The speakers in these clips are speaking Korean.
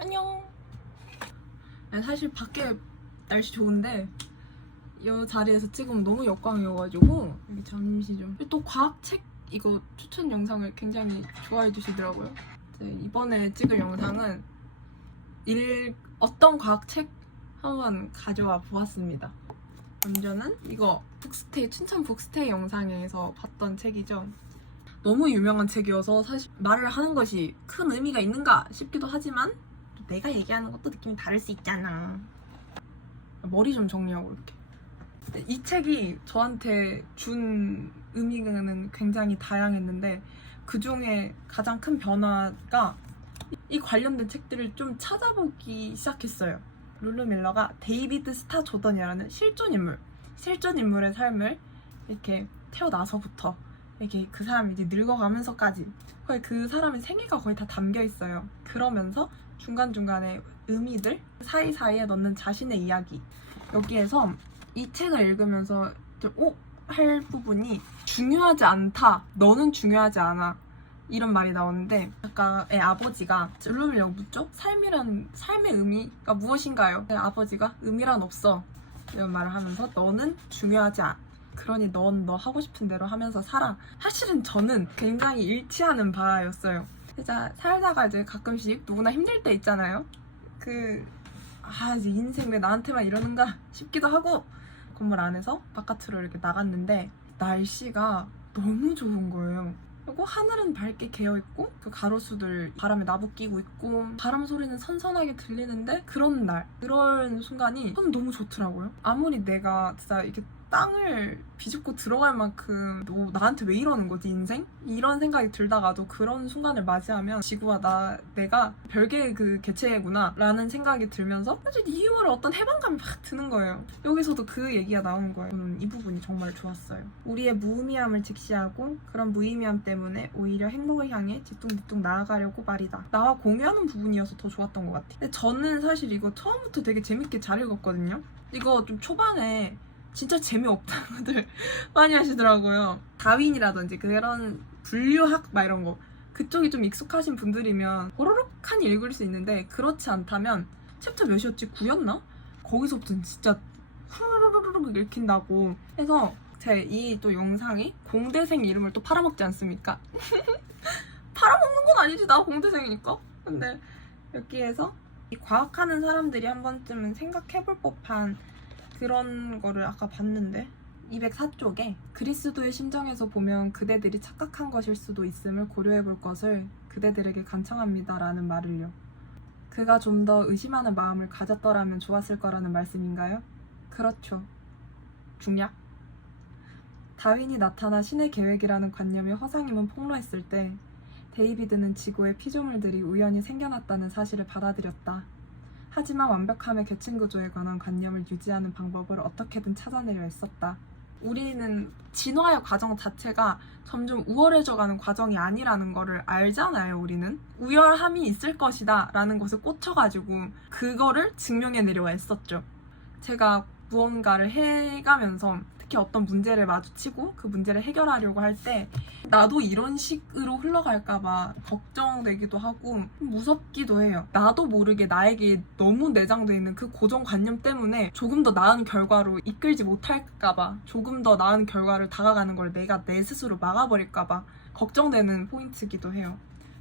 안녕. 사실 밖에 날씨 좋은데 이 자리에서 찍으면 너무 역광이어가지고 여기 잠시 좀. 또 과학책 이거 추천 영상을 굉장히 좋아해 주시더라고요. 이번에 찍을 영상은 어떤 과학책 한번 가져와 보았습니다. 먼저는 이거 북스테이, 춘천 북스테이 영상에서 봤던 책이죠. 너무 유명한 책이어서 사실 말을 하는 것이 큰 의미가 있는가 싶기도 하지만 내가 얘기하는 것도 느낌이 다를 수 있잖아. 머리 좀 정리하고 이렇게. 이 책이 저한테 준 의미는 굉장히 다양했는데 그 중에 가장 큰 변화가 이 관련된 책들을 좀 찾아보기 시작했어요. 룰루 밀러가 데이비드 스타 조던이라는 실존 인물의 삶을 이렇게 태어나서부터 이렇게 그 사람이 이제 늙어가면서까지 거의 그 사람의 생애가 거의 다 담겨 있어요. 그러면서 중간중간에 의미들 사이사이에 넣는 자신의 이야기. 여기에서 이 책을 읽으면서 할 부분이 중요하지 않다, 너는 중요하지 않아, 이런 말이 나오는데 작가의 아버지가 룰루밀러가 묻죠? 삶의 의미가 무엇인가요? 아버지가 의미란 없어, 이런 말을 하면서 너는 중요하지 않아, 그러니 넌 너 하고 싶은 대로 하면서 살아. 사실은 저는 굉장히 일치하는 바였어요. 진짜 살다가 이제 가끔씩 누구나 힘들 때 있잖아요. 이제 인생 왜 나한테만 이러는가 싶기도 하고 건물 안에서 바깥으로 이렇게 나갔는데 날씨가 너무 좋은 거예요. 그리고 하늘은 밝게 개어있고 그 가로수들 바람에 나부끼고 있고 바람 소리는 선선하게 들리는데 그런 순간이 저는 너무 좋더라고요. 아무리 내가 진짜 이렇게 땅을 비집고 들어갈 만큼 너 나한테 왜 이러는 거지 인생? 이런 생각이 들다가도 그런 순간을 맞이하면 지구와 내가 별개의 그 개체구나 라는 생각이 들면서 사실 이 유머를 어떤 해방감이 막 드는 거예요. 여기서도 그 얘기가 나오는 거예요. 저는 이 부분이 정말 좋았어요. 우리의 무의미함을 직시하고 그런 무의미함 때문에 오히려 행복을 향해 뒤뚱뒤뚱 나아가려고 말이다. 나와 공유하는 부분이어서 더 좋았던 것 같아요. 근데 저는 사실 이거 처음부터 되게 재밌게 잘 읽었거든요. 이거 좀 초반에 진짜 재미없다고들 많이 하시더라고요. 다윈이라든지 그런 분류학 막 이런 거 그쪽이 좀 익숙하신 분들이면 호로록하니 읽을 수 있는데 그렇지 않다면 챕터 몇이었지? 9였나? 거기서부터는 진짜 후루루루룩 읽힌다고 해서 제 이 또 영상이 공대생 이름을 또 팔아먹지 않습니까? 팔아먹는 건 아니지, 나 공대생이니까. 근데 여기에서 이 과학하는 사람들이 한 번쯤은 생각해볼 법한 그런 거를 아까 봤는데 204쪽에 그리스도의 심정에서 보면 그대들이 착각한 것일 수도 있음을 고려해볼 것을 그대들에게 간청합니다 라는 말을요. 그가 좀 더 의심하는 마음을 가졌더라면 좋았을 거라는 말씀인가요? 그렇죠. 중략. 다윈이 나타나 신의 계획이라는 관념이 허상임은 폭로했을 때 데이비드는 지구의 피조물들이 우연히 생겨났다는 사실을 받아들였다. 하지만 완벽함의 계층구조에 관한 관념을 유지하는 방법을 어떻게든 찾아내려 했었다. 우리는 진화의 과정 자체가 점점 우월해져가는 과정이 아니라는 거를 알잖아요. 우리는 우열함이 있을 것이다 라는 것을 꽂혀가지고 그거를 증명해내려고 했었죠. 제가 무언가를 해가면서 특히 어떤 문제를 마주치고 그 문제를 해결하려고 할 때 나도 이런 식으로 흘러갈까봐 걱정되기도 하고 무섭기도 해요. 나도 모르게 나에게 너무 내장되어 있는 그 고정관념 때문에 조금 더 나은 결과로 이끌지 못할까봐, 조금 더 나은 결과를 다가가는 걸 내가 내 스스로 막아버릴까봐 걱정되는 포인트이기도 해요.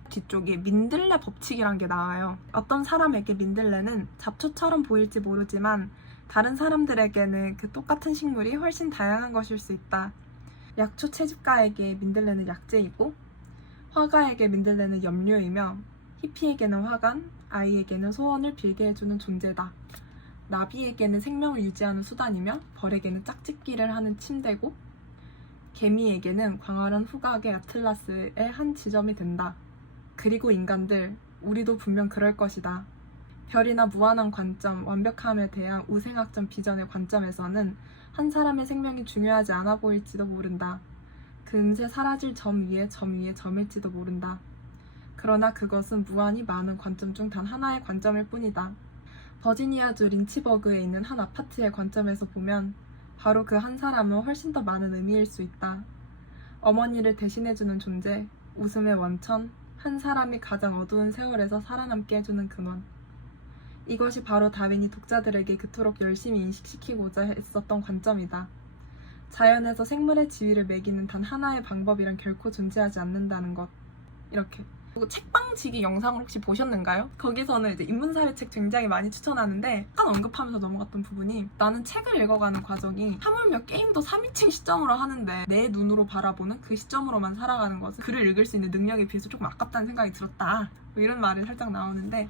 뒤쪽에 민들레 법칙이란 게 나와요. 어떤 사람에게 민들레는 잡초처럼 보일지 모르지만 다른 사람들에게는 그 똑같은 식물이 훨씬 다양한 것일 수 있다. 약초 채집가에게 민들레는 약재이고 화가에게 민들레는 염료이며 히피에게는 화관, 아이에게는 소원을 빌게 해주는 존재다. 나비에게는 생명을 유지하는 수단이며 벌에게는 짝짓기를 하는 침대고 개미에게는 광활한 후각의 아틀라스의 한 지점이 된다. 그리고 인간들, 우리도 분명 그럴 것이다. 별이나 무한한 관점, 완벽함에 대한 우생학적 비전의 관점에서는 한 사람의 생명이 중요하지 않아 보일지도 모른다. 금세 사라질 점 위에 점일지도 모른다. 그러나 그것은 무한히 많은 관점 중 단 하나의 관점일 뿐이다. 버지니아주 린치버그에 있는 한 아파트의 관점에서 보면 바로 그 한 사람은 훨씬 더 많은 의미일 수 있다. 어머니를 대신해주는 존재, 웃음의 원천, 한 사람이 가장 어두운 세월에서 살아남게 해주는 근원. 이것이 바로 다윈이 독자들에게 그토록 열심히 인식시키고자 했었던 관점이다. 자연에서 생물의 지위를 매기는 단 하나의 방법이란 결코 존재하지 않는다는 것. 이렇게. 그리고 책방지기 영상을 혹시 보셨는가요? 거기서는 이제 인문사회책 굉장히 많이 추천하는데 약간 언급하면서 넘어갔던 부분이 나는 책을 읽어가는 과정이 하물며 게임도 3인칭 시점으로 하는데 내 눈으로 바라보는 그 시점으로만 살아가는 것은 글을 읽을 수 있는 능력에 비해서 조금 아깝다는 생각이 들었다. 뭐 이런 말이 살짝 나오는데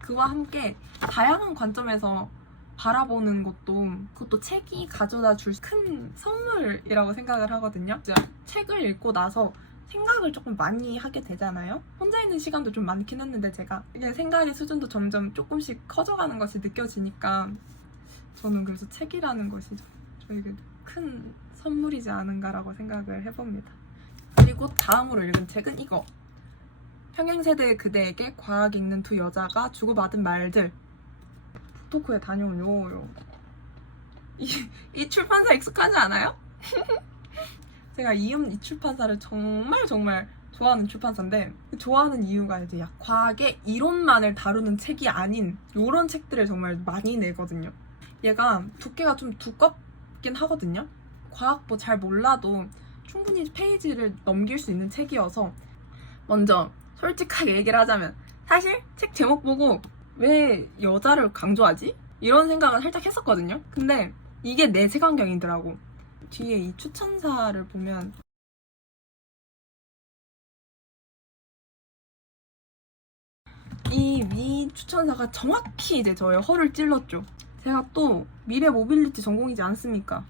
그와 함께 다양한 관점에서 바라보는 그것도 책이 가져다 줄 큰 선물이라고 생각을 하거든요. 책을 읽고 나서 생각을 조금 많이 하게 되잖아요. 혼자 있는 시간도 좀 많긴 했는데 제가 이게 생각의 수준도 점점 조금씩 커져가는 것이 느껴지니까 저는 그래서 책이라는 것이 저에게 큰 선물이지 않은가라고 생각을 해봅니다. 그리고 다음으로 읽은 책은 이거. 평행세대의 그대에게 과학 읽는 두 여자가 주고받은 말들. 북토크에 다녀온 요요. 이 출판사 익숙하지 않아요? 제가 이 출판사를 정말 좋아하는 출판사인데 좋아하는 이유가 이제 과학의 이론만을 다루는 책이 아닌 이런 책들을 정말 많이 내거든요. 얘가 두께가 좀 두껍긴 하거든요. 과학 뭐 잘 몰라도 충분히 페이지를 넘길 수 있는 책이어서 먼저 솔직하게 얘기를 하자면 사실 책 제목 보고 왜 여자를 강조하지? 이런 생각을 살짝 했었거든요. 근데 이게 내 색안경이더라고. 뒤에 이 추천사를 보면 이 미 추천사가 정확히 이제 저의 허를 찔렀죠. 제가 또 미래 모빌리티 전공이지 않습니까?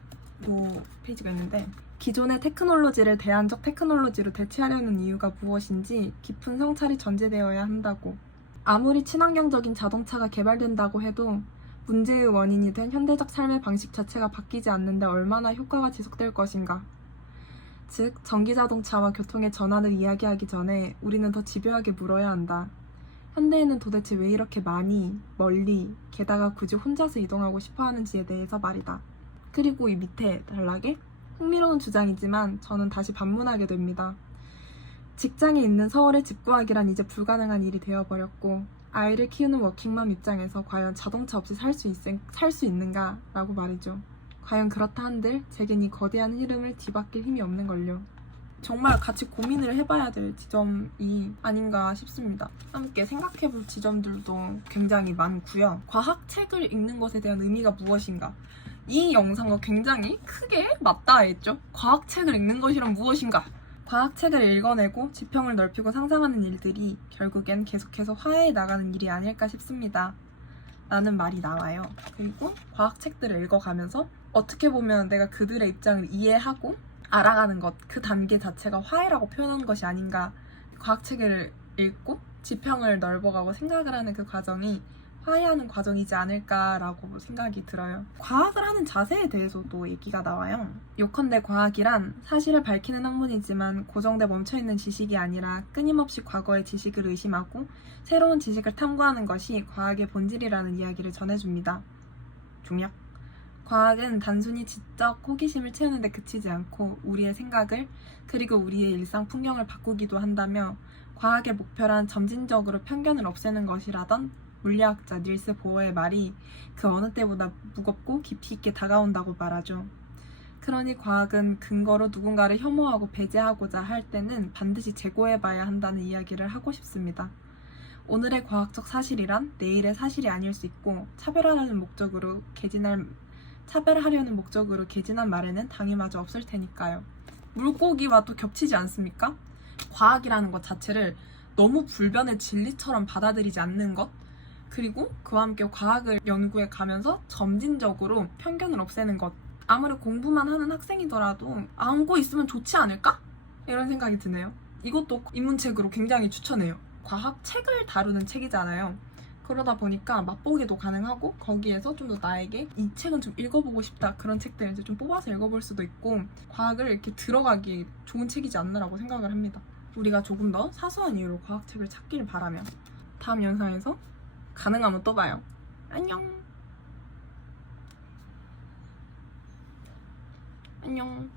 요 페이지가 있는데 기존의 테크놀로지를 대안적 테크놀로지로 대체하려는 이유가 무엇인지 깊은 성찰이 전제되어야 한다고. 아무리 친환경적인 자동차가 개발된다고 해도 문제의 원인이 된 현대적 삶의 방식 자체가 바뀌지 않는데 얼마나 효과가 지속될 것인가. 즉, 전기자동차와 교통의 전환을 이야기하기 전에 우리는 더 집요하게 물어야 한다. 현대인은 도대체 왜 이렇게 많이, 멀리, 게다가 굳이 혼자서 이동하고 싶어 하는지에 대해서 말이다. 그리고 이 밑에 단락에 흥미로운 주장이지만 저는 다시 반문하게 됩니다. 직장에 있는 서울의 집 구하기란 이제 불가능한 일이 되어버렸고 아이를 키우는 워킹맘 입장에서 과연 자동차 없이 살 수 있는가? 라고 말이죠. 과연 그렇다 한들 제겐 이 거대한 흐름을 뒤바뀔 힘이 없는걸요. 정말 같이 고민을 해봐야 될 지점이 아닌가 싶습니다. 함께 생각해볼 지점들도 굉장히 많고요. 과학책을 읽는 것에 대한 의미가 무엇인가? 이 영상과 굉장히 크게 맞닿아있죠. 과학책을 읽는 것이란 무엇인가? 과학책을 읽어내고 지평을 넓히고 상상하는 일들이 결국엔 계속해서 화해해 나가는 일이 아닐까 싶습니다. 라는 말이 나와요. 그리고 과학책들을 읽어가면서 어떻게 보면 내가 그들의 입장을 이해하고 알아가는 것, 그 단계 자체가 화해라고 표현하는 것이 아닌가. 과학책을 읽고 지평을 넓어가고 생각을 하는 그 과정이 화해하는 과정이지 않을까라고 생각이 들어요. 과학을 하는 자세에 대해서도 얘기가 나와요. 요컨대 과학이란 사실을 밝히는 학문이지만 고정돼 멈춰있는 지식이 아니라 끊임없이 과거의 지식을 의심하고 새로운 지식을 탐구하는 것이 과학의 본질이라는 이야기를 전해줍니다. 중략. 과학은 단순히 지적 호기심을 채우는 데 그치지 않고 우리의 생각을 그리고 우리의 일상 풍경을 바꾸기도 한다며 과학의 목표란 점진적으로 편견을 없애는 것이라던 물리학자 닐스 보어의 말이 그 어느 때보다 무겁고 깊이 있게 다가온다고 말하죠. 그러니 과학은 근거로 누군가를 혐오하고 배제하고자 할 때는 반드시 재고해봐야 한다는 이야기를 하고 싶습니다. 오늘의 과학적 사실이란 내일의 사실이 아닐 수 있고 차별하려는 목적으로 개진한 말에는 당위마저 없을 테니까요. 물고기와 또 겹치지 않습니까? 과학이라는 것 자체를 너무 불변의 진리처럼 받아들이지 않는 것, 그리고 그와 함께 과학을 연구해 가면서 점진적으로 편견을 없애는 것. 아무리 공부만 하는 학생이더라도 안고 있으면 좋지 않을까? 이런 생각이 드네요. 이것도 입문책으로 굉장히 추천해요. 과학책을 다루는 책이잖아요. 그러다 보니까 맛보기도 가능하고 거기에서 좀 더 나에게 이 책은 좀 읽어보고 싶다 그런 책들을 이제 좀 뽑아서 읽어볼 수도 있고 과학을 이렇게 들어가기 좋은 책이지 않나라고 생각을 합니다. 우리가 조금 더 사소한 이유로 과학책을 찾길 바라며 다음 영상에서 가능하면 또 봐요. 안녕. 안녕.